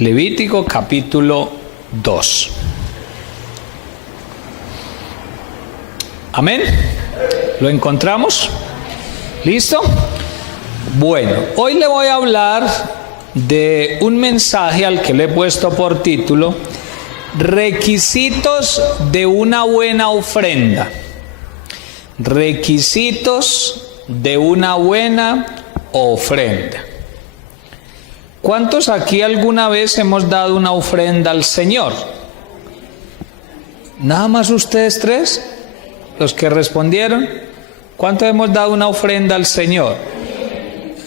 Levítico capítulo 2. Amén. ¿Lo encontramos? ¿Listo? Bueno, hoy le voy a hablar de un mensaje al que le he puesto por título: requisitos de una buena ofrenda. Requisitos de una buena ofrenda. ¿Cuántos aquí alguna vez hemos dado una ofrenda al Señor? ¿Nada más ustedes tres? Los que respondieron. ¿Cuántos hemos dado una ofrenda al Señor?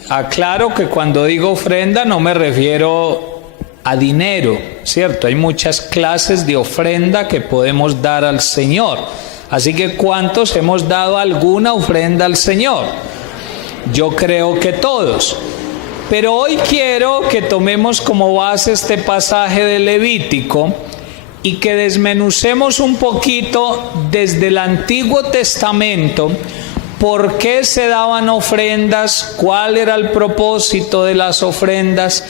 Aclaro que cuando digo ofrenda no me refiero a dinero, ¿cierto? Hay muchas clases de ofrenda que podemos dar al Señor. Así que ¿cuántos hemos dado alguna ofrenda al Señor? Yo creo que todos. Pero hoy quiero que tomemos como base este pasaje de Levítico y que desmenucemos un poquito desde el Antiguo Testamento por qué se daban ofrendas, cuál era el propósito de las ofrendas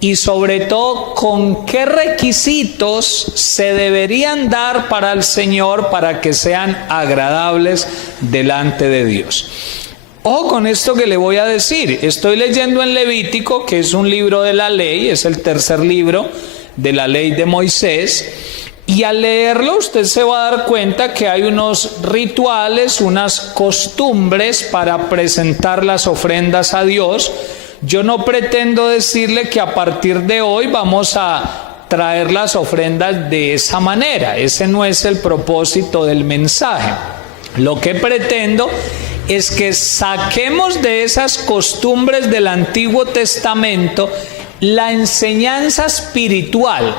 y sobre todo con qué requisitos se deberían dar para el Señor para que sean agradables delante de Dios. Ojo con esto que le voy a decir. Estoy leyendo en Levítico, que es un libro de la ley, es el tercer libro de la ley de Moisés, y al leerlo usted se va a dar cuenta que hay unos rituales, unas costumbres para presentar las ofrendas a Dios. Yo no pretendo decirle que a partir de hoy vamos a traer las ofrendas de esa manera. Ese no es el propósito del mensaje. Lo que pretendo es que saquemos de esas costumbres del Antiguo Testamento la enseñanza espiritual,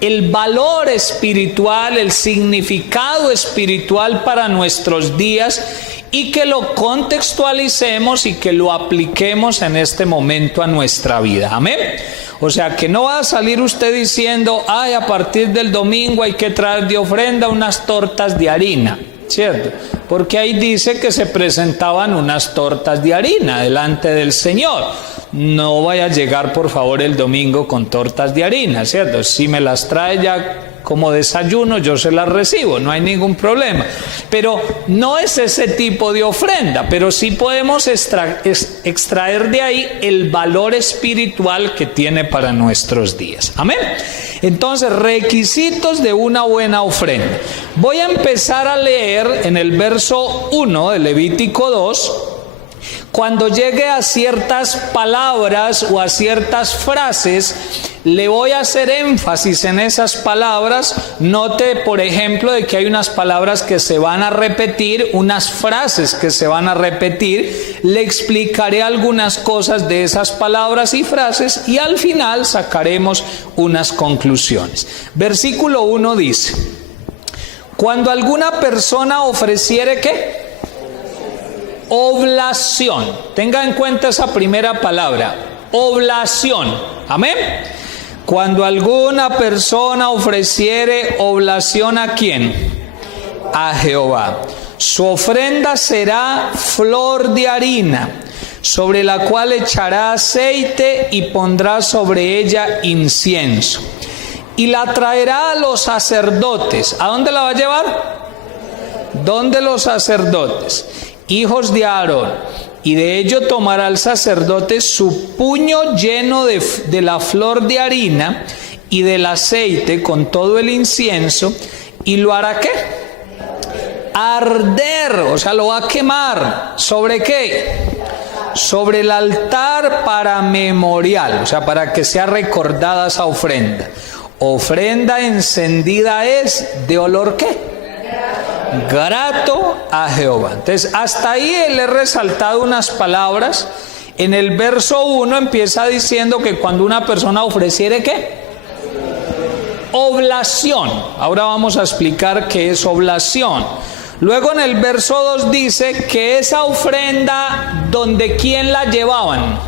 el valor espiritual, el significado espiritual para nuestros días, y que lo contextualicemos y que lo apliquemos en este momento a nuestra vida. Amén. O sea, que no va a salir usted diciendo: ay, a partir del domingo hay que traer de ofrenda unas tortas de harina, ¿cierto? Porque ahí dice que se presentaban unas tortas de harina delante del Señor. No vaya a llegar por favor el domingo con tortas de harina, ¿cierto? Si me las trae ya como desayuno, yo se las recibo, no hay ningún problema. Pero no es ese tipo de ofrenda, pero sí podemos extraer de ahí el valor espiritual que tiene para nuestros días. Amén. Entonces, requisitos de una buena ofrenda. Voy a empezar a leer en el verso 1 de Levítico 2. Cuando llegue a ciertas palabras o a ciertas frases, le voy a hacer énfasis en esas palabras. Note, por ejemplo, de que hay unas palabras que se van a repetir, unas frases que se van a repetir. Le explicaré algunas cosas de esas palabras y frases y al final sacaremos unas conclusiones. Versículo 1 dice: cuando alguna persona ofreciere, ¿qué? Oblación. Tenga en cuenta esa primera palabra, oblación. Amén. Cuando alguna persona ofreciere oblación, ¿a quién? A Jehová. Su ofrenda será flor de harina, sobre la cual echará aceite y pondrá sobre ella incienso. Y la traerá a los sacerdotes. ¿A dónde la va a llevar? ¿Dónde los sacerdotes? Hijos de Aarón, y de ello tomará el sacerdote su puño lleno de la flor de harina y del aceite con todo el incienso, y lo hará ¿qué? Arder, o sea, lo va a quemar. ¿Sobre qué? Sobre el altar para memorial, o sea, para que sea recordada esa ofrenda. Ofrenda encendida es de olor ¿qué? Grato a Jehová. Entonces, hasta ahí le he resaltado unas palabras. En el verso 1 empieza diciendo que cuando una persona ofreciere ¿qué? Oblación. Ahora vamos a explicar qué es oblación. Luego en el verso 2 dice que esa ofrenda, ¿donde quién la llevaban?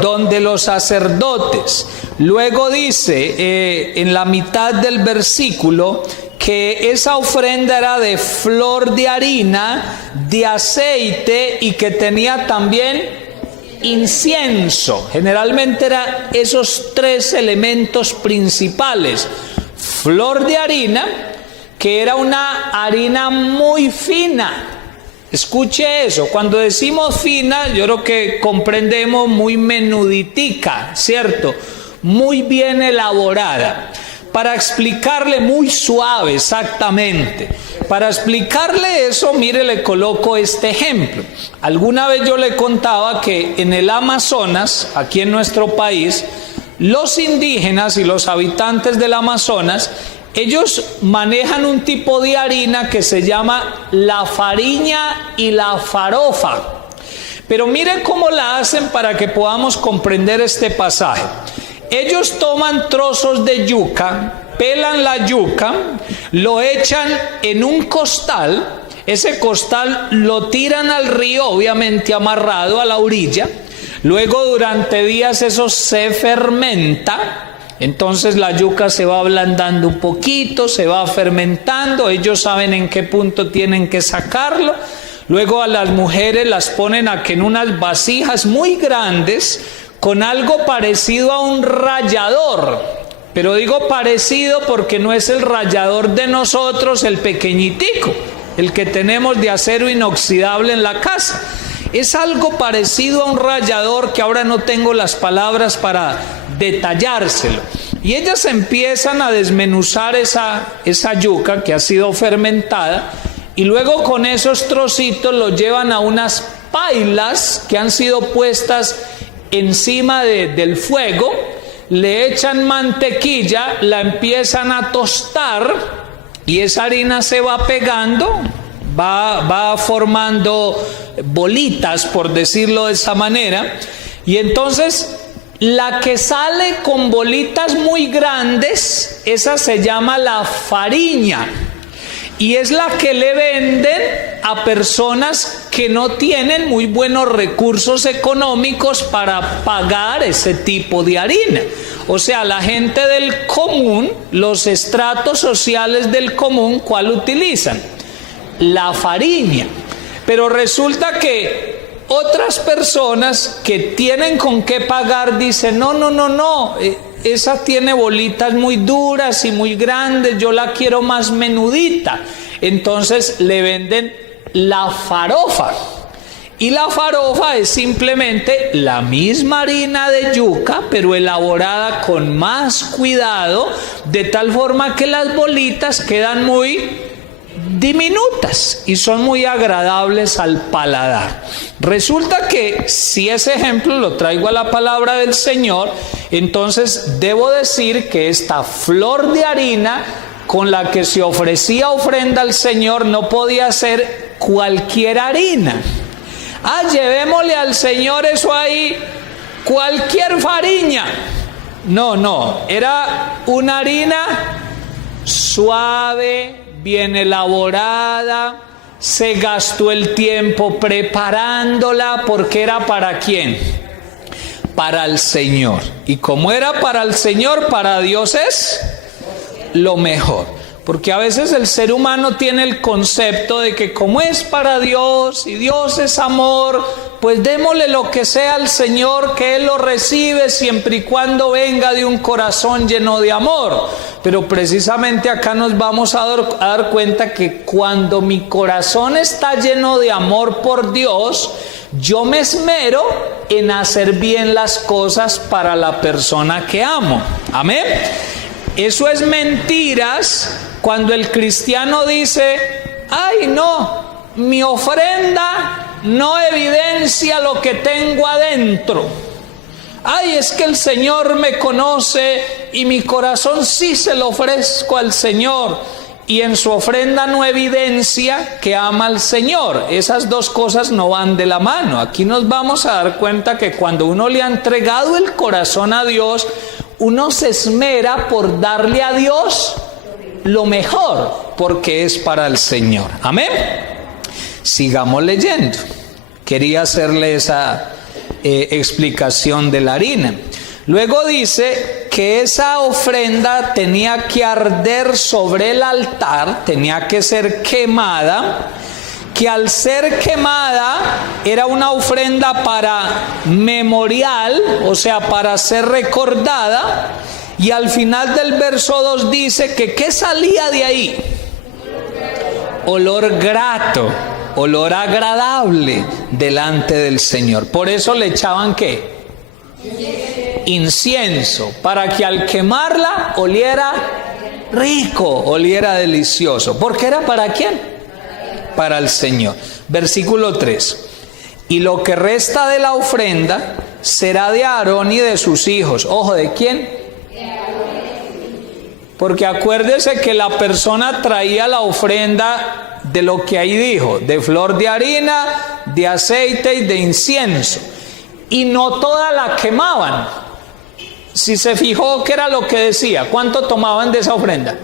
Donde los sacerdotes. Luego dice en la mitad del versículo que esa ofrenda era de flor de harina, de aceite y que tenía también incienso. Generalmente eran esos 3 elementos principales. Flor de harina, que era una harina muy fina. Escuche eso, cuando decimos fina, yo creo que comprendemos muy menuditica, ¿cierto? Muy bien elaborada. Para explicarle, muy suave, exactamente. Para explicarle eso, mire, le coloco este ejemplo. Alguna vez yo le contaba que en el Amazonas, aquí en nuestro país, los indígenas y los habitantes del Amazonas, ellos manejan un tipo de harina que se llama la fariña y la farofa. Pero mire cómo la hacen para que podamos comprender este pasaje. Ellos toman trozos de yuca, pelan la yuca, lo echan en un costal, ese costal lo tiran al río, obviamente amarrado a la orilla, luego durante días eso se fermenta, entonces la yuca se va ablandando un poquito, se va fermentando, ellos saben en qué punto tienen que sacarlo, luego a las mujeres las ponen aquí en unas vasijas muy grandes, con algo parecido a un rallador, pero digo parecido porque no es el rallador de nosotros, el pequeñitico, el que tenemos de acero inoxidable en la casa. Es algo parecido a un rallador que ahora no tengo las palabras para detallárselo. Y ellas empiezan a desmenuzar esa yuca que ha sido fermentada y luego con esos trocitos los llevan a unas pailas que han sido puestas encima del fuego, le echan mantequilla, la empiezan a tostar y esa harina se va pegando, va formando bolitas, por decirlo de esa manera, y entonces la que sale con bolitas muy grandes, esa se llama la fariña. Y es la que le venden a personas que no tienen muy buenos recursos económicos para pagar ese tipo de harina. O sea, la gente del común, los estratos sociales del común, ¿cuál utilizan? La fariña. Pero resulta que otras personas que tienen con qué pagar dicen, no, esa tiene bolitas muy duras y muy grandes, yo la quiero más menudita. Entonces le venden la farofa. Y la farofa es simplemente la misma harina de yuca, pero elaborada con más cuidado, de tal forma que las bolitas quedan muy diminutas y son muy agradables al paladar. Resulta que si ese ejemplo lo traigo a la palabra del Señor, entonces debo decir que esta flor de harina con la que se ofrecía ofrenda al Señor no podía ser cualquier harina. Llevémosle al Señor eso ahí, cualquier fariña. No, era una harina suave, bien elaborada, se gastó el tiempo preparándola porque era ¿para quién? Para el Señor. Y como era para el Señor, para Dios es lo mejor. Porque a veces el ser humano tiene el concepto de que como es para Dios y Dios es amor, pues démosle lo que sea al Señor, que Él lo recibe siempre y cuando venga de un corazón lleno de amor. Pero precisamente acá nos vamos a dar cuenta que cuando mi corazón está lleno de amor por Dios, yo me esmero en hacer bien las cosas para la persona que amo. Amén. Eso es mentiras cuando el cristiano dice, no, mi ofrenda no evidencia lo que tengo adentro. Es que el Señor me conoce y mi corazón sí se lo ofrezco al Señor. Y en su ofrenda no evidencia que ama al Señor. Esas dos cosas no van de la mano. Aquí nos vamos a dar cuenta que cuando uno le ha entregado el corazón a Dios, uno se esmera por darle a Dios lo mejor, porque es para el Señor. Amén. Sigamos leyendo. Quería hacerle esa explicación de la harina. Luego dice que esa ofrenda tenía que arder sobre el altar, tenía que ser quemada, que al ser quemada era una ofrenda para memorial, o sea, para ser recordada, y al final del verso 2 dice que ¿qué salía de ahí? Olor grato, olor agradable delante del Señor. Por eso le echaban ¿qué? Incienso, para que al quemarla oliera rico, oliera delicioso. ¿Porque era para quién? Para el Señor. Versículo 3. Y lo que resta de la ofrenda será de Aarón y de sus hijos. Ojo, ¿de quién? Porque acuérdese que la persona traía la ofrenda de lo que ahí dijo, de flor de harina, de aceite y de incienso. Y no toda la quemaban. Si se fijó que era lo que decía, ¿cuánto tomaban de esa ofrenda?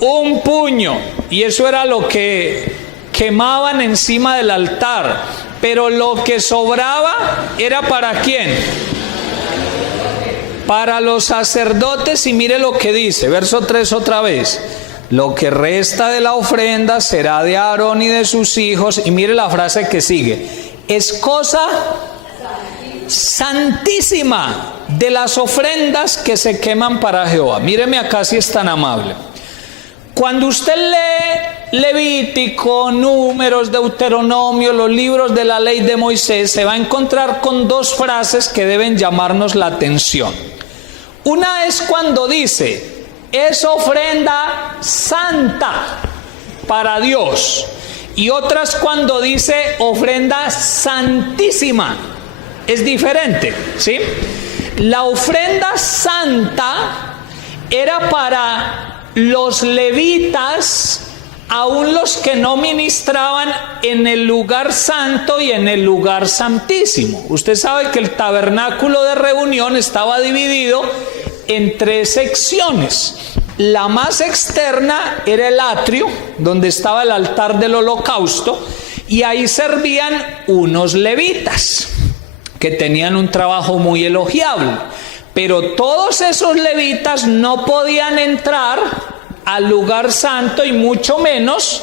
Un puño. Y eso era lo que quemaban encima del altar. Pero lo que sobraba era ¿para quién? Para los sacerdotes. Y mire lo que dice, verso 3 otra vez. Lo que resta de la ofrenda será de Aarón y de sus hijos. Y mire la frase que sigue. Es cosa santísima de las ofrendas que se queman para Jehová. Míreme acá si es tan amable. Cuando usted lee Levítico, Números, Deuteronomio, los libros de la ley de Moisés, se va a encontrar con dos frases que deben llamarnos la atención. Una es cuando dice, es ofrenda santa para Dios. Y otra es cuando dice ofrenda santísima. Es diferente, ¿sí? La ofrenda santa era para los levitas, aún los que no ministraban en el lugar santo y en el lugar santísimo. Usted sabe que el tabernáculo de reunión estaba dividido en 3 secciones. La más externa era el atrio, donde estaba el altar del holocausto, y ahí servían unos levitas que tenían un trabajo muy elogiable. Pero todos esos levitas no podían entrar al lugar santo y mucho menos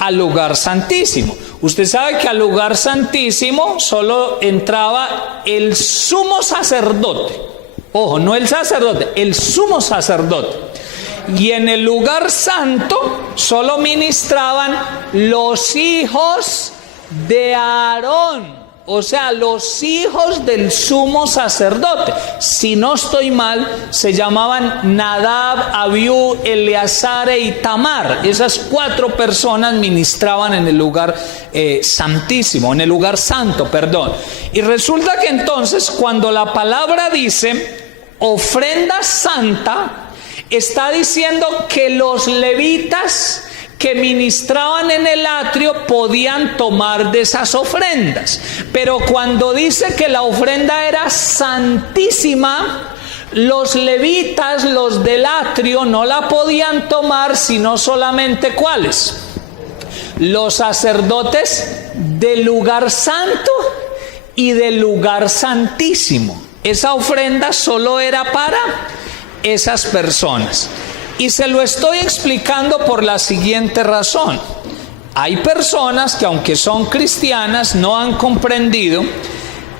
al lugar santísimo. Usted sabe que al lugar santísimo solo entraba el sumo sacerdote. Ojo, no el sacerdote, el sumo sacerdote. Y en el lugar santo solo ministraban los hijos de Aarón. O sea, los hijos del sumo sacerdote. Si no estoy mal, se llamaban Nadab, Abiú, Eleazar e Itamar. Esas 4 personas ministraban en el lugar santísimo, en el lugar santo, perdón. Y resulta que entonces cuando la palabra dice ofrenda santa, está diciendo que los levitas que ministraban en el atrio podían tomar de esas ofrendas. Pero cuando dice que la ofrenda era santísima, los levitas, los del atrio, no la podían tomar, sino solamente ¿cuáles? Los sacerdotes del lugar santo y del lugar santísimo. Esa ofrenda solo era para esas personas. Y se lo estoy explicando por la siguiente razón. Hay personas que, aunque son cristianas, no han comprendido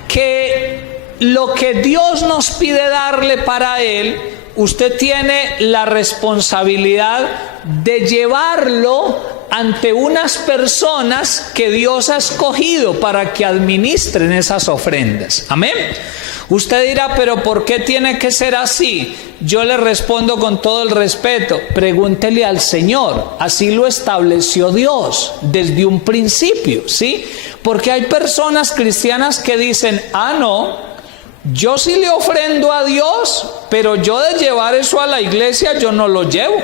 que lo que Dios nos pide darle para Él, usted tiene la responsabilidad de llevarlo ante unas personas que Dios ha escogido para que administren esas ofrendas. Amén. Usted dirá, pero ¿por qué tiene que ser así? Yo le respondo con todo el respeto, pregúntele al Señor. Así lo estableció Dios desde un principio, ¿sí? Porque hay personas cristianas que dicen, no, yo sí le ofrendo a Dios, pero yo de llevar eso a la iglesia, yo no lo llevo.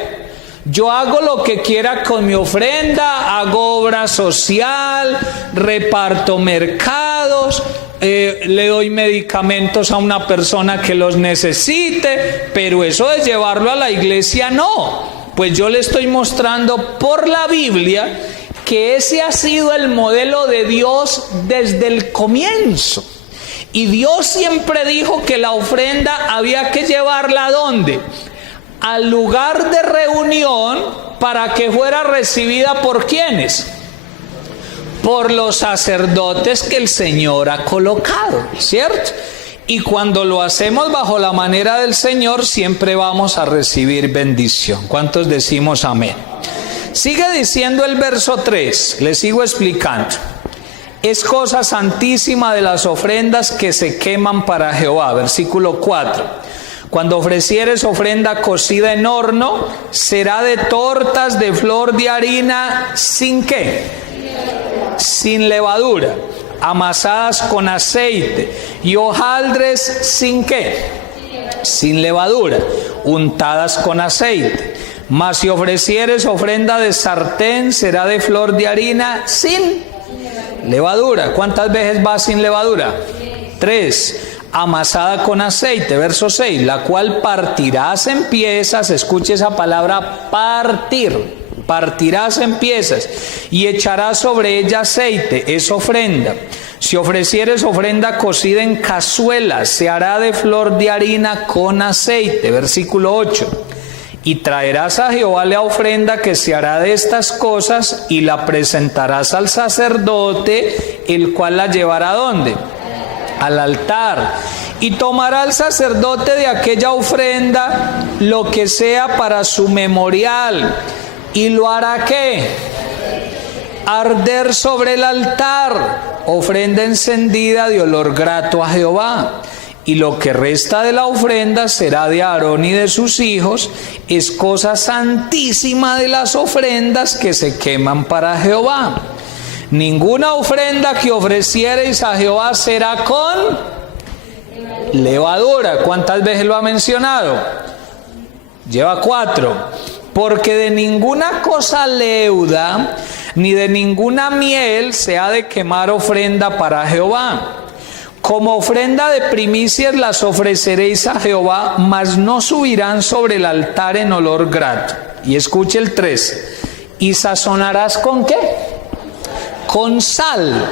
Yo hago lo que quiera con mi ofrenda, hago obra social, reparto mercados, le doy medicamentos a una persona que los necesite, pero eso de llevarlo a la iglesia no. Pues yo le estoy mostrando por la Biblia que ese ha sido el modelo de Dios desde el comienzo. Y Dios siempre dijo que la ofrenda había que llevarla ¿a dónde? Al lugar de reunión, para que fuera recibida por ¿quiénes? por los sacerdotes que el Señor ha colocado, ¿cierto? Y cuando lo hacemos bajo la manera del Señor, siempre vamos a recibir bendición. ¿Cuántos decimos amén? Sigue diciendo el verso 3, le sigo explicando. Es cosa santísima de las ofrendas que se queman para Jehová. Versículo 4. Cuando ofrecieres ofrenda cocida en horno, será de tortas de flor de harina, ¿sin qué? Sin levadura, amasadas con aceite, y hojaldres, ¿sin qué? Sin levadura, untadas con aceite. Mas si ofrecieres ofrenda de sartén, será de flor de harina, sin levadura. ¿Cuántas veces va sin levadura? 3. Amasada con aceite, verso 6, la cual partirás en piezas. Escuche esa palabra, partir. Partirás en piezas y echarás sobre ella aceite, es ofrenda. Si ofrecieres ofrenda cocida en cazuela, se hará de flor de harina con aceite. Versículo 8. Y traerás a Jehová la ofrenda que se hará de estas cosas y la presentarás al sacerdote, el cual la llevará ¿a dónde? Al altar. Y tomará el sacerdote de aquella ofrenda lo que sea para su memorial. ¿Y lo hará qué? Arder sobre el altar, ofrenda encendida de olor grato a Jehová. Y lo que resta de la ofrenda será de Aarón y de sus hijos, es cosa santísima de las ofrendas que se queman para Jehová. Ninguna ofrenda que ofreciereis a Jehová será con levadura. ¿Cuántas veces lo ha mencionado? Lleva 4. Porque de ninguna cosa leuda, ni de ninguna miel se ha de quemar ofrenda para Jehová. Como ofrenda de primicias las ofreceréis a Jehová, mas no subirán sobre el altar en olor grato. Y escuche el 3. ¿Y sazonarás con qué? Con sal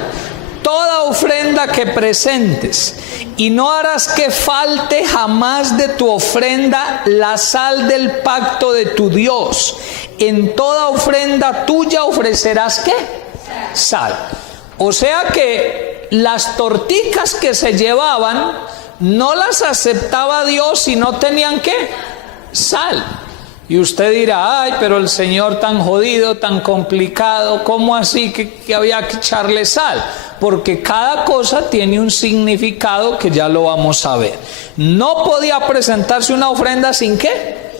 toda ofrenda que presentes, y no harás que falte jamás de tu ofrenda la sal del pacto de tu Dios. En toda ofrenda tuya ofrecerás ¿qué? Sal. O sea que las torticas que se llevaban no las aceptaba Dios si no tenían ¿qué? Sal. Y usted dirá, ay, pero el Señor tan jodido, tan complicado, ¿cómo así que había que echarle sal? Porque cada cosa tiene un significado que ya lo vamos a ver. No podía presentarse una ofrenda sin ¿qué?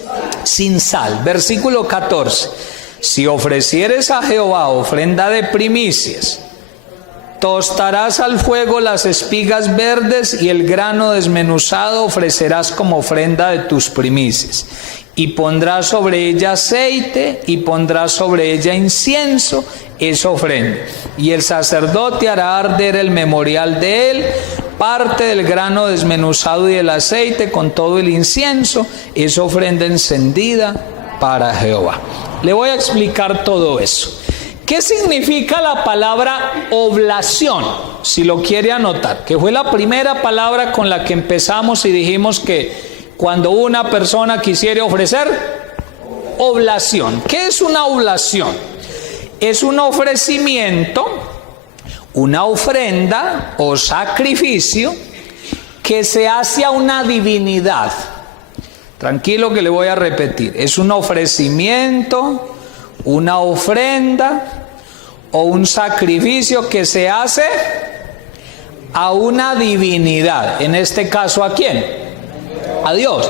Sin sal. Versículo 14. Si ofrecieres a Jehová ofrenda de primicias, tostarás al fuego las espigas verdes y el grano desmenuzado ofrecerás como ofrenda de tus primicias. Y pondrás sobre ella aceite y pondrás sobre ella incienso, es ofrenda. Y el sacerdote hará arder el memorial de él, parte del grano desmenuzado y el aceite con todo el incienso, es ofrenda encendida para Jehová. Le voy a explicar todo eso. ¿Qué significa la palabra oblación? Si lo quiere anotar, que fue la primera palabra con la que empezamos y dijimos que cuando una persona quisiera ofrecer, oblación. ¿Qué es una oblación? Es un ofrecimiento, una ofrenda o sacrificio que se hace a una divinidad. Tranquilo que le voy a repetir. Es un ofrecimiento, una ofrenda o un sacrificio que se hace a una divinidad. En este caso, ¿a quién? A Dios.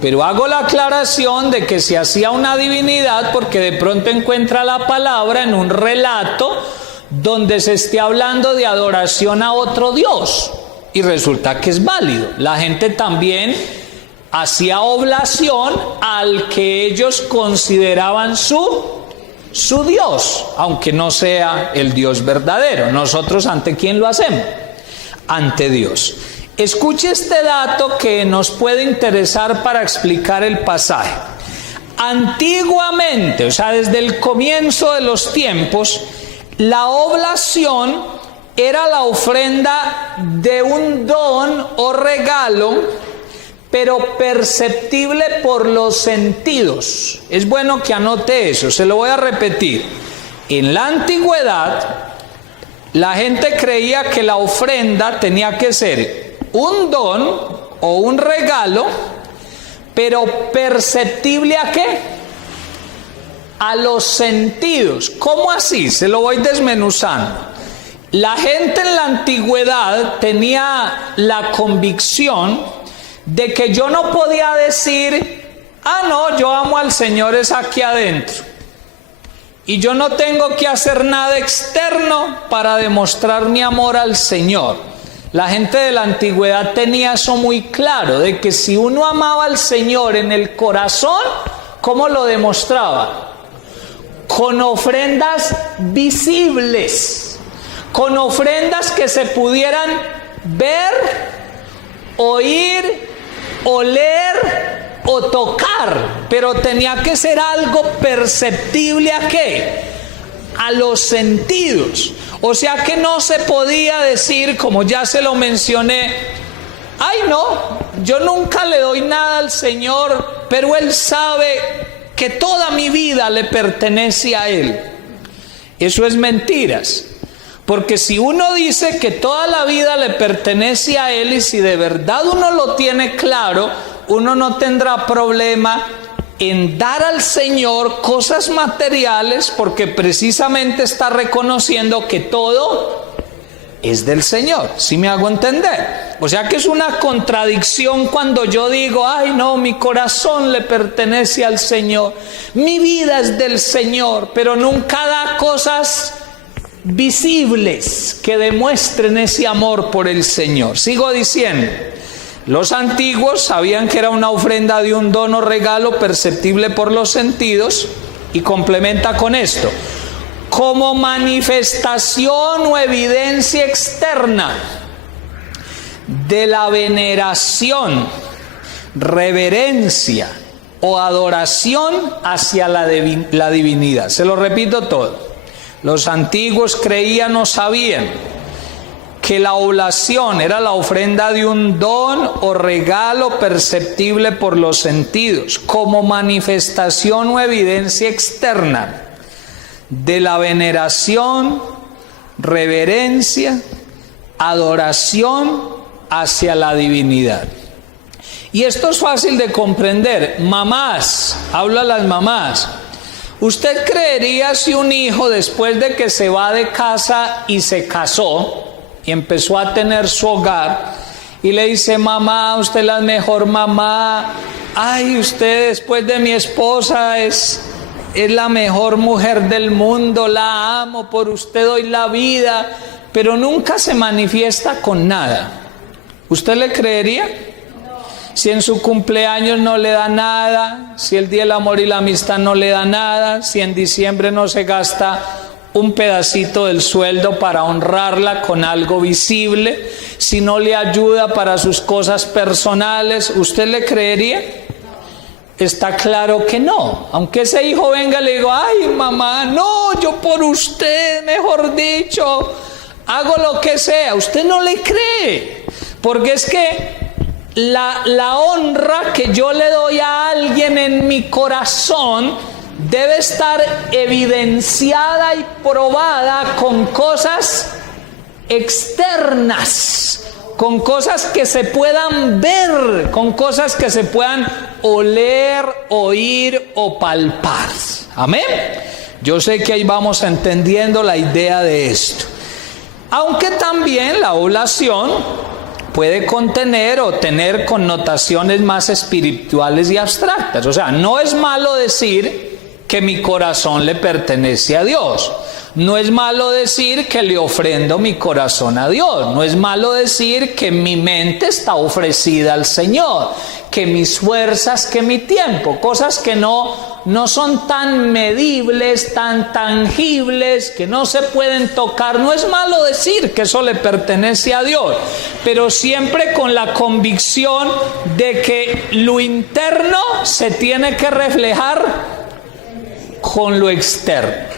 Pero hago la aclaración de que se hacía una divinidad porque de pronto encuentra la palabra en un relato donde se esté hablando de adoración a otro Dios y resulta que es válido. La gente también hacía oblación al que ellos consideraban su Dios, aunque no sea el Dios verdadero. Nosotros, ¿ante quién lo hacemos? Ante Dios. Escuche este dato que nos puede interesar para explicar el pasaje. Antiguamente, o sea, desde el comienzo de los tiempos, la oblación era la ofrenda de un don o regalo, pero perceptible por los sentidos. Es bueno que anote eso, se lo voy a repetir. En la antigüedad, La gente creía que la ofrenda tenía que ser un don o un regalo, pero perceptible ¿a qué? A los sentidos. ¿Cómo así? Se lo voy desmenuzando. La gente en la antigüedad tenía la convicción de que yo no podía decir, no, yo amo al Señor es aquí adentro. Y yo no tengo que hacer nada externo para demostrar mi amor al Señor. La gente de la antigüedad tenía eso muy claro, de que si uno amaba al Señor en el corazón, ¿cómo lo demostraba? Con ofrendas visibles, con ofrendas que se pudieran ver, oír, oler o tocar, pero tenía que ser algo perceptible ¿a qué? A los sentidos. O sea que no se podía decir, como ya se lo mencioné, ay no, yo nunca le doy nada al Señor, pero Él sabe que toda mi vida le pertenece a Él. Eso es mentiras. Porque si uno dice que toda la vida le pertenece a Él, y si de verdad uno lo tiene claro, uno no tendrá problema en dar al Señor cosas materiales, porque precisamente está reconociendo que todo es del Señor. ¿Sí me hago entender? O sea que es una contradicción cuando yo digo, ay no, mi corazón le pertenece al Señor, mi vida es del Señor, pero nunca da cosas visibles que demuestren ese amor por el Señor. Sigo diciendo, los antiguos sabían que era una ofrenda de un don o regalo perceptible por los sentidos, y complementa con esto, como manifestación o evidencia externa de la veneración, reverencia o adoración hacia la divinidad. Se lo repito todo. Los antiguos creían o sabían que la oblación era la ofrenda de un don o regalo perceptible por los sentidos, como manifestación o evidencia externa de la veneración, reverencia, adoración hacia la divinidad. Y esto es fácil de comprender. Mamás, hablo a las mamás. ¿Usted creería si un hijo, después de que se va de casa y se casó y empezó a tener su hogar, y le dice, mamá, usted es la mejor mamá, ay, usted después de mi esposa es la mejor mujer del mundo, la amo, por usted doy la vida, pero nunca se manifiesta con nada? ¿Usted le creería? Si en su cumpleaños no le da nada, si el Día del Amor y la Amistad no le da nada, si en diciembre no se gasta un pedacito del sueldo para honrarla con algo visible, si no le ayuda para sus cosas personales, ¿usted le creería? Está claro que no. Aunque ese hijo venga y le diga, ay mamá, no, yo por usted, mejor dicho, hago lo que sea, usted no le cree, porque es que la honra que yo le doy a alguien en mi corazón debe estar evidenciada y probada con cosas externas, con cosas que se puedan ver, con cosas que se puedan oler, oír o palpar. Amén. Yo sé que ahí vamos entendiendo la idea de esto. Aunque también la oblación puede contener o tener connotaciones más espirituales y abstractas. O sea, no es malo decir que mi corazón le pertenece a Dios. No es malo decir que le ofrendo mi corazón a Dios. No es malo decir que mi mente está ofrecida al Señor, que mis fuerzas, que mi tiempo, cosas que no son tan medibles, tan tangibles, que no se pueden tocar. No es malo decir que eso le pertenece a Dios, pero siempre con la convicción de que lo interno se tiene que reflejar con lo externo.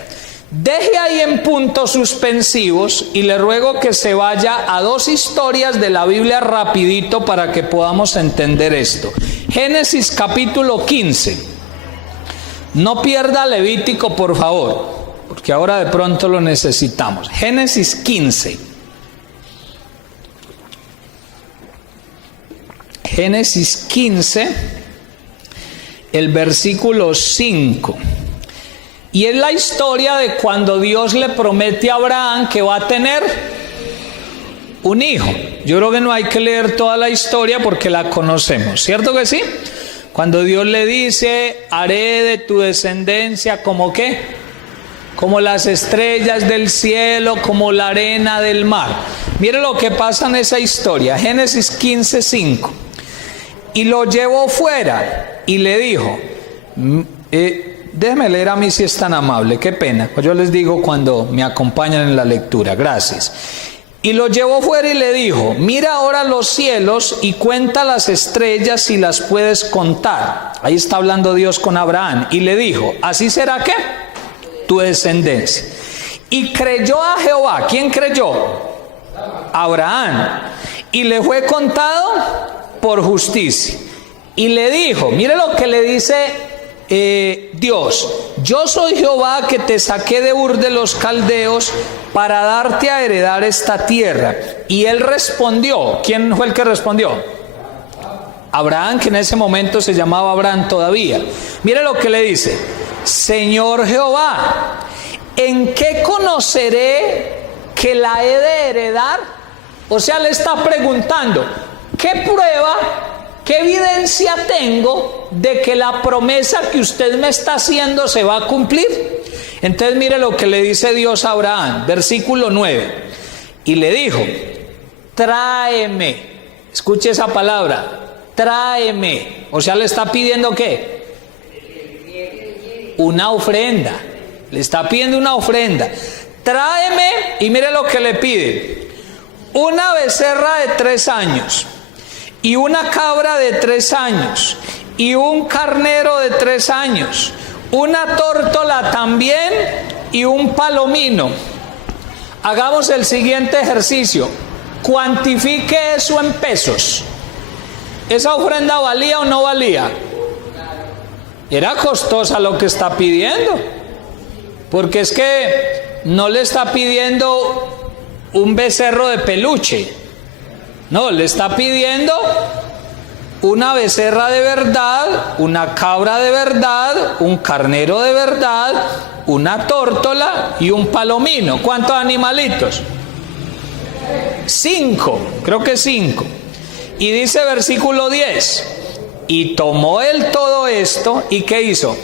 Deje ahí en puntos suspensivos y le ruego que se vaya a dos historias de la Biblia rapidito para que podamos entender esto. Génesis capítulo 15. No pierda Levítico, por favor, porque ahora de pronto lo necesitamos. Génesis 15. Génesis 15, el versículo 5. Y es la historia de cuando Dios le promete a Abraham que va a tener un hijo. Yo creo que no hay que leer toda la historia porque la conocemos, ¿cierto que sí? Cuando Dios le dice, haré de tu descendencia como ¿qué? Como las estrellas del cielo, como la arena del mar. Mire lo que pasa en esa historia, Génesis 15, 5. Y lo llevó fuera y le dijo, déjeme leer a mí si es tan amable, qué pena, pues yo les digo cuando me acompañan en la lectura, gracias. Y lo llevó fuera y le dijo, mira ahora los cielos y cuenta las estrellas si las puedes contar. Ahí está hablando Dios con Abraham. Y le dijo, así será ¿qué? Tu descendencia. Y creyó a Jehová. ¿Quién creyó? Abraham. Y le fue contado por justicia. Y le dijo, mire lo que le dice Dios, yo soy Jehová que te saqué de Ur de los Caldeos para darte a heredar esta tierra. Y él respondió, ¿quién fue el que respondió? Abraham, que en ese momento se llamaba Abraham todavía. Mire lo que le dice, Señor Jehová, ¿en qué conoceré que la he de heredar? O sea, le está preguntando, ¿qué prueba, qué evidencia tengo de que la promesa que usted me está haciendo se va a cumplir? Entonces mire lo que le dice Dios a Abraham, versículo 9. Y le dijo, tráeme, escuche esa palabra, tráeme. O sea, le está pidiendo ¿qué? Una ofrenda. Le está pidiendo una ofrenda. Tráeme, y mire lo que le pide. Una becerra de 3 años. Y una cabra de 3 años, y un carnero de 3 años, una tórtola también, y un palomino. Hagamos el siguiente ejercicio, cuantifique eso en pesos. ¿Esa ofrenda valía o no valía? Era costosa lo que está pidiendo, porque es que no le está pidiendo un becerro de peluche. No, le está pidiendo una becerra de verdad, una cabra de verdad, un carnero de verdad, una tórtola y un palomino. ¿Cuántos animalitos? 5, creo que 5. Y dice versículo 10, y tomó él todo esto, ¿y qué hizo?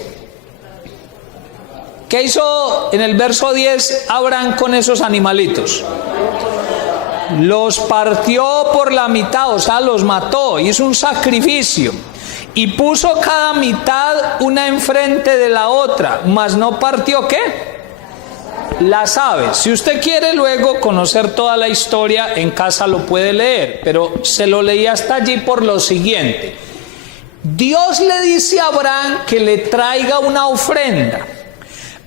¿Qué hizo en el verso 10 Abraham con esos animalitos? Los partió por la mitad, o sea, los mató, hizo un sacrificio y puso cada mitad una enfrente de la otra, mas no partió ¿qué? Las aves. Si usted quiere luego conocer toda la historia en casa lo puede leer, pero se lo leí hasta allí por lo siguiente. Dios le dice a Abraham que le traiga una ofrenda.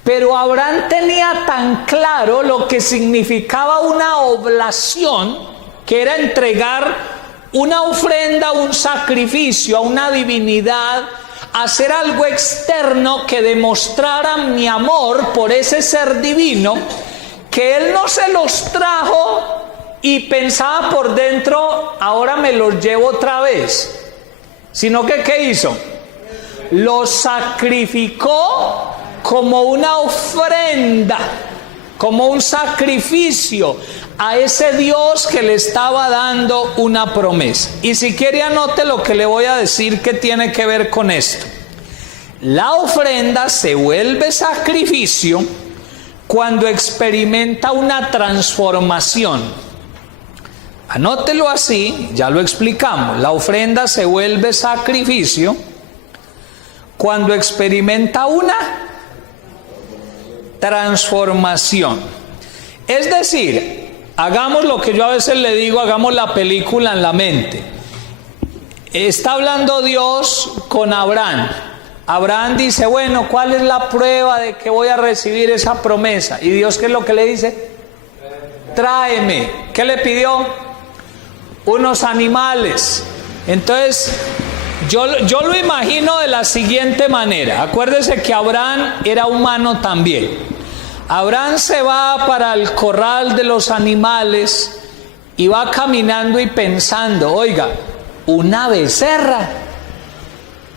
Pero Abraham tenía tan claro lo que significaba una oblación, que era entregar una ofrenda, un sacrificio a una divinidad, hacer algo externo que demostrara mi amor por ese ser divino, que él no se los trajo y pensaba por dentro, ahora me los llevo otra vez, sino que ¿qué hizo? Los sacrificó como una ofrenda, como un sacrificio a ese Dios que le estaba dando una promesa. Y si quiere anote lo que le voy a decir que tiene que ver con esto. La ofrenda se vuelve sacrificio cuando experimenta una transformación. Anótelo así, ya lo explicamos. La ofrenda se vuelve sacrificio cuando experimenta una transformación. Es decir, hagamos lo que yo a veces le digo, hagamos la película en la mente. Está hablando Dios con Abraham. Abraham dice, bueno, ¿cuál es la prueba de que voy a recibir esa promesa? Y Dios, ¿qué es lo que le dice? Tráeme. ¿Qué le pidió? Unos animales. Entonces, yo lo imagino de la siguiente manera. Acuérdese que Abraham era humano también. Abraham se va para el corral de los animales y va caminando y pensando, oiga, una becerra,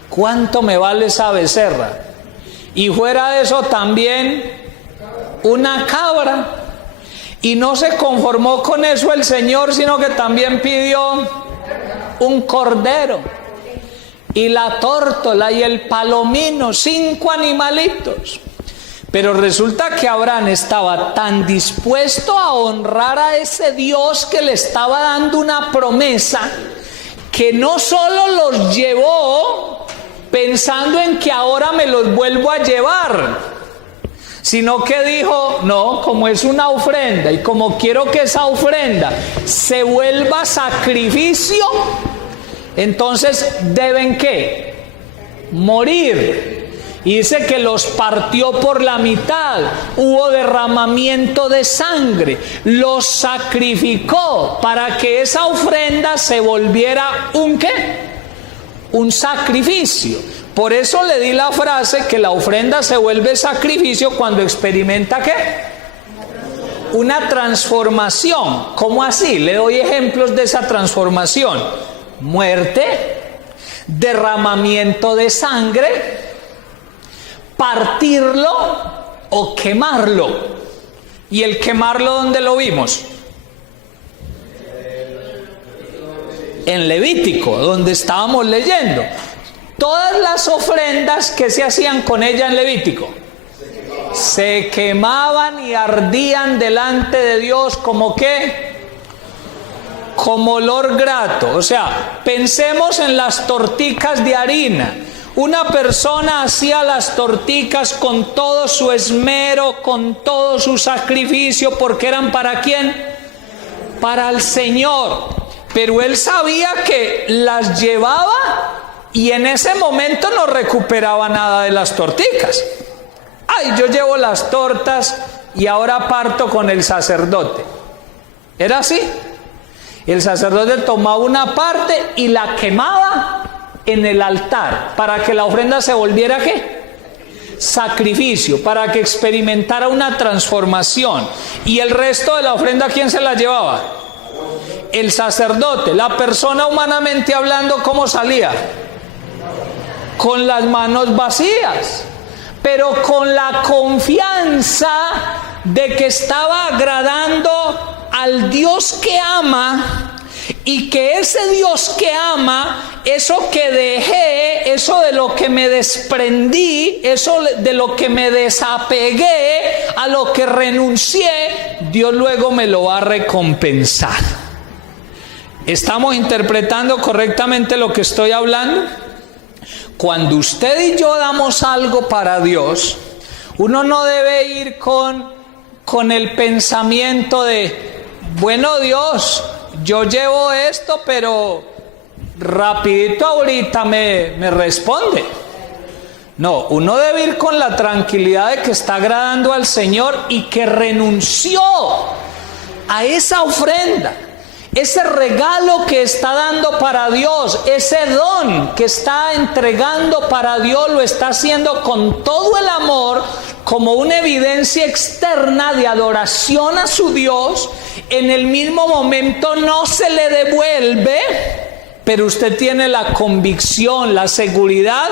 ¿cuánto me vale esa becerra? Y fuera de eso también una cabra. Y no se conformó con eso el Señor, sino que también pidió un cordero y la tórtola y el palomino, 5 animalitos. Pero resulta que Abraham estaba tan dispuesto a honrar a ese Dios que le estaba dando una promesa, que no solo los llevó pensando en que ahora me los vuelvo a llevar, sino que dijo, no, como es una ofrenda y como quiero que esa ofrenda se vuelva sacrificio, entonces deben ¿qué? Morir. Y dice que los partió por la mitad, hubo derramamiento de sangre, los sacrificó para que esa ofrenda se volviera un ¿qué? Un sacrificio. Por eso le di la frase que la ofrenda se vuelve sacrificio cuando experimenta ¿qué? Una transformación. ¿Cómo así? Le doy ejemplos de esa transformación: muerte, derramamiento de sangre, partirlo o quemarlo. ¿Y el quemarlo dónde lo vimos? En Levítico, donde estábamos leyendo. Todas las ofrendas que se hacían con ella en Levítico se quemaban y ardían delante de Dios como ¿qué? Como olor grato. O sea, pensemos en las torticas de harina. Una persona hacía las torticas con todo su esmero, con todo su sacrificio, porque eran ¿para quién? Para el Señor. Pero él sabía que las llevaba y en ese momento no recuperaba nada de las torticas. Ay, yo llevo las tortas y ahora parto con el sacerdote. ¿Era así? El sacerdote tomaba una parte y la quemaba en el altar para que la ofrenda se volviera ¿qué? Sacrificio, para que experimentara una transformación. Y el resto de la ofrenda, ¿quién se la llevaba? El sacerdote. La persona, humanamente hablando, ¿cómo salía? Con las manos vacías, pero con la confianza de que estaba agradando al Dios que ama, y que ese Dios que ama, eso que dejé, eso de lo que me desprendí, eso de lo que me desapegué, a lo que renuncié, Dios luego me lo va a recompensar. ¿Estamos interpretando correctamente lo que estoy hablando? Cuando usted y yo damos algo para Dios, uno no debe ir con el pensamiento de, bueno, Dios, yo llevo esto, pero rapidito ahorita me responde. No, uno debe ir con la tranquilidad de que está agradando al Señor y que renunció a esa ofrenda. Ese regalo que está dando para Dios, ese don que está entregando para Dios, lo está haciendo con todo el amor, como una evidencia externa de adoración a su Dios. En el mismo momento no se le devuelve, pero usted tiene la convicción, la seguridad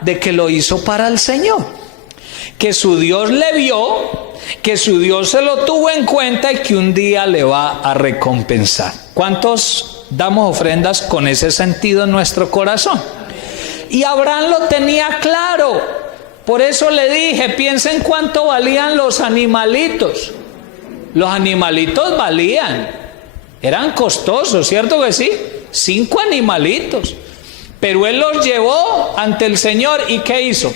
de que lo hizo para el Señor, que su Dios le vio, que su Dios se lo tuvo en cuenta y que un día le va a recompensar. ¿Cuántos damos ofrendas con ese sentido en nuestro corazón? Y Abraham lo tenía claro. Por eso le dije, piensen cuánto valían los animalitos. Los animalitos valían, eran costosos, ¿cierto que sí? 5 animalitos. Pero él los llevó ante el Señor, ¿y qué hizo?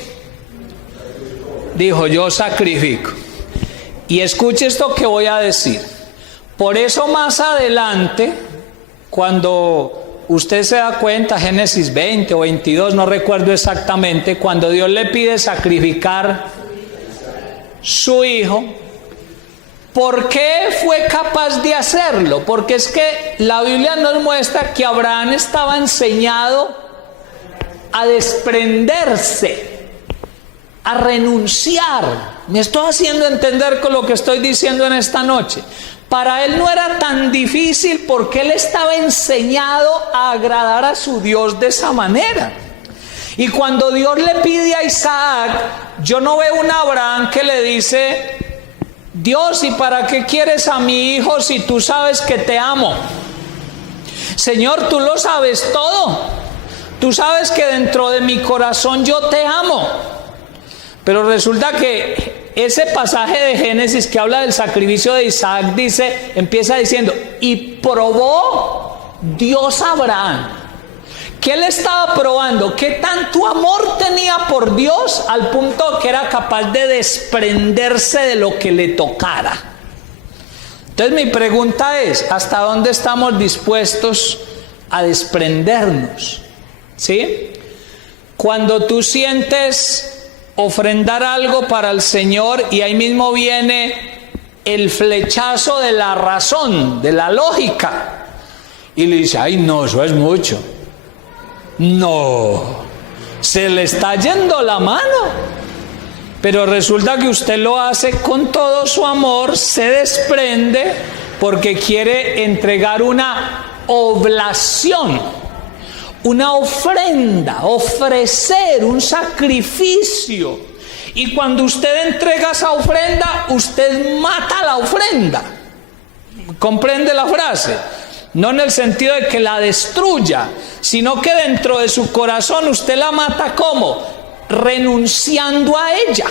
Dijo, yo sacrifico. Y escuche esto que voy a decir. Por eso más adelante, cuando usted se da cuenta, Génesis 20 o 22, no recuerdo exactamente, cuando Dios le pide sacrificar su hijo, ¿por qué fue capaz de hacerlo? Porque es que la Biblia nos muestra que Abraham estaba enseñado a desprenderse, a renunciar. Me estoy haciendo entender con lo que estoy diciendo en esta noche. Para él no era tan difícil porque él estaba enseñado a agradar a su Dios de esa manera. Y cuando Dios le pide a Isaac, yo no veo un Abraham que le dice: Dios, ¿y para qué quieres a mi hijo si tú sabes que te amo? Señor, tú lo sabes todo. Tú sabes que dentro de mi corazón yo te amo. Pero resulta que ese pasaje de Génesis que habla del sacrificio de Isaac empieza diciendo: y probó Dios a Abraham. ¿Qué le estaba probando? ¿Qué tanto amor tenía por Dios al punto que era capaz de desprenderse de lo que le tocara? Entonces mi pregunta es: ¿hasta dónde estamos dispuestos a desprendernos? ¿Sí? Cuando tú sientes ofrendar algo para el Señor y ahí mismo viene el flechazo de la razón, de la lógica, y le dice: ay, no, eso es mucho. No, se le está yendo la mano. Pero resulta que usted lo hace con todo su amor, se desprende porque quiere entregar una oblación, una ofrenda, ofrecer un sacrificio. Y cuando usted entrega esa ofrenda, usted mata la ofrenda. ¿Comprende la frase? No en el sentido de que la destruya, sino que dentro de su corazón usted la mata. ¿Cómo? Renunciando a ella.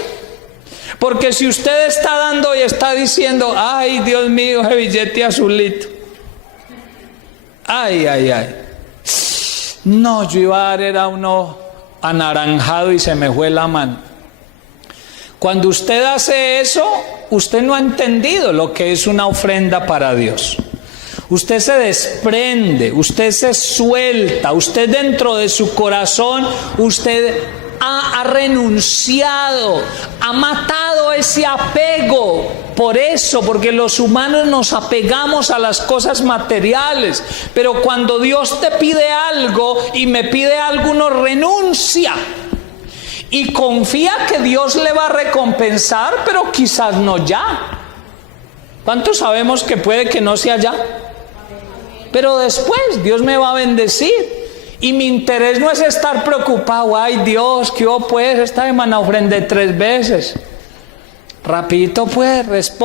Porque si usted está dando y está diciendo: ay, Dios mío, ese billete azulito, ay, ay, ay, no, yo iba a dar era uno anaranjado y se me fue la mano. Cuando usted hace eso, usted no ha entendido lo que es una ofrenda para Dios. Usted se desprende, usted se suelta, usted dentro de su corazón, usted ha renunciado, ha matado ese apego. Por eso, porque los humanos nos apegamos a las cosas materiales, pero cuando Dios te pide algo y me pide algo, uno renuncia y confía que Dios le va a recompensar, pero quizás no ya. ¿Cuántos sabemos que puede que no sea ya? Pero después Dios me va a bendecir. Y mi interés no es estar preocupado: ay, Dios, ¿qué hubo pues? Esta semana ofrendé 3 veces. Rapidito pues, responde.